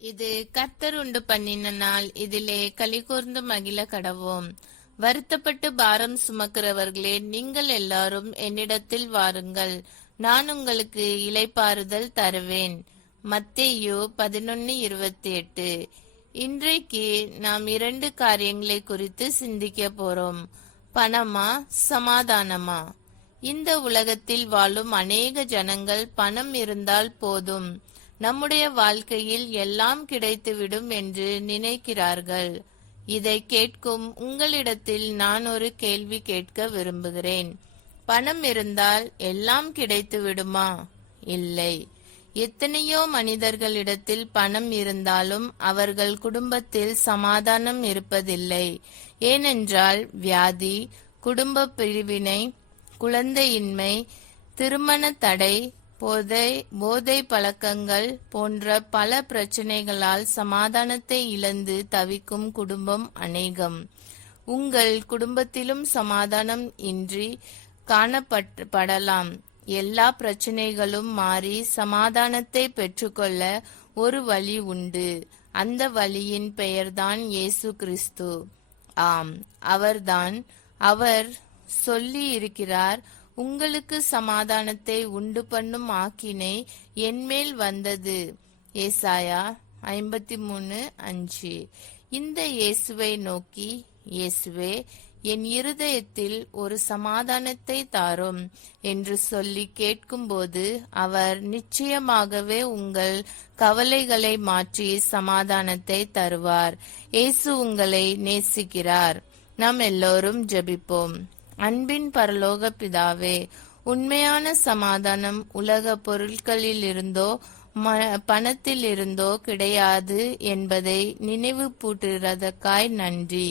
இது கர்த்தர் உண்டு பண்ணின நாள், இதிலே களிகூர்ந்து மகிழ கடவோம். வருத்தப்பட்டு பாரம் சுமக்கிறவர்களே, நீங்கள் எல்லாரும் என்னிடத்தில் வாருங்கள், நான் உங்களுக்கு இளைப்பாறுதல் தருவேன். மத்தேயு 11:28. இன்றைக்கு நாம் 2 காரியங்களை குறித்து சிந்திக்க போறோம். பணமா, சமாதானமா? இந்த உலகத்தில் வாழும் அநேக ஜனங்கள் பணம் இருந்தால் போதும், நம்முடைய வாழ்க்கையில் எல்லாம் கிடைத்துவிடும் என்று நினைக்கிறார்கள். இதை கேட்கும் உங்களிடத்தில் நான் ஒரு கேள்வி கேட்க விரும்புகிறேன். பணம் இருந்தால் எல்லாம் கிடைத்து விடுமா? இல்லை. எத்தனையோ மனிதர்களிடத்தில் பணம் இருந்தாலும் அவர்கள் குடும்பத்தில் சமாதானம் இருப்பதில்லை. ஏனென்றால் வியாதி, குடும்ப பிரிவினை, குழந்தையின்மை, திருமண தடை, போதை பழக்கங்கள் போன்ற பல பிரச்சனைகளால் சமாதானத்தை இழந்து தவிக்கும் குடும்பம் அநேகம். உங்கள் குடும்பத்திலும் சமாதானம் இன்றி காணப்படலாம். எல்லா பிரச்சனைகளும் மாறி சமாதானத்தை பெற்றுக்கொள்ள ஒரு வழி உண்டு. அந்த வழியின் பெயர்தான் இயேசு கிறிஸ்து. ஆம், அவர்தான். அவர் சொல்லி இருக்கிறார், உங்களுக்கு சமாதானத்தை உண்டு பண்ணும் ஆக்கினை என்மேல் வந்தது. ஏசாயா 53:5. இந்த இயேசுவை நோக்கி, இயேசுவே, என் இருதயத்தில் ஒரு சமாதானத்தை தாரும் என்று சொல்லி கேட்கும்போது அவர் நிச்சயமாகவே உங்கள் கவலைகளை மாற்றி சமாதானத்தை தருவார். இயேசு உங்களை நேசிக்கிறார். நாம் எல்லோரும் ஜெபிப்போம். அன்பின் பரலோக பிதாவே, உண்மையான சமாதானம் உலக பொருட்களில் இருந்தோ பணத்தில் இருந்தோ கிடையாது என்பதை நினைவு பூட்டுகிறதற்காய் நன்றி.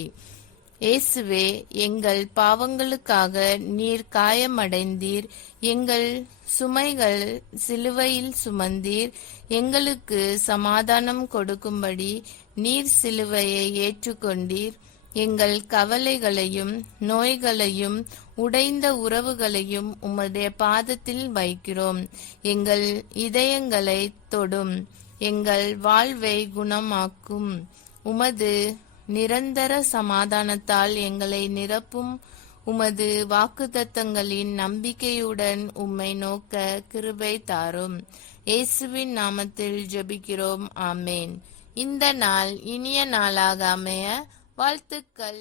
இயேசுவே, எங்கள் பாவங்களுக்காக நீர் காயமடைந்தீர், எங்கள் சுமைகள் சிலுவையில் சுமந்தீர், எங்களுக்கு சமாதானம் கொடுக்கும்படி நீர் சிலுவையை ஏற்றுக்கொண்டீர். எங்கள் கவலைகளையும் நோய்களையும் உடைந்த உறவுகளையும் உம்முடைய பாதத்தில் வைக்கிறோம். எங்கள் இதயங்களை தொடும், எங்கள் வாழ்வை குணமாக்கும். உமது நிரந்தர சமாதானத்தால் எங்களை நிரப்பும். உமது வாக்குத்தத்தங்களின் நம்பிக்கையுடன் உம்மை நோக்க கிருபை தாரும். இயேசுவின் நாமத்தில் ஜெபிக்கிறோம். ஆமேன். இந்த நாள் இனிய நாளாக அமைய வாழ்த்துக்கள்.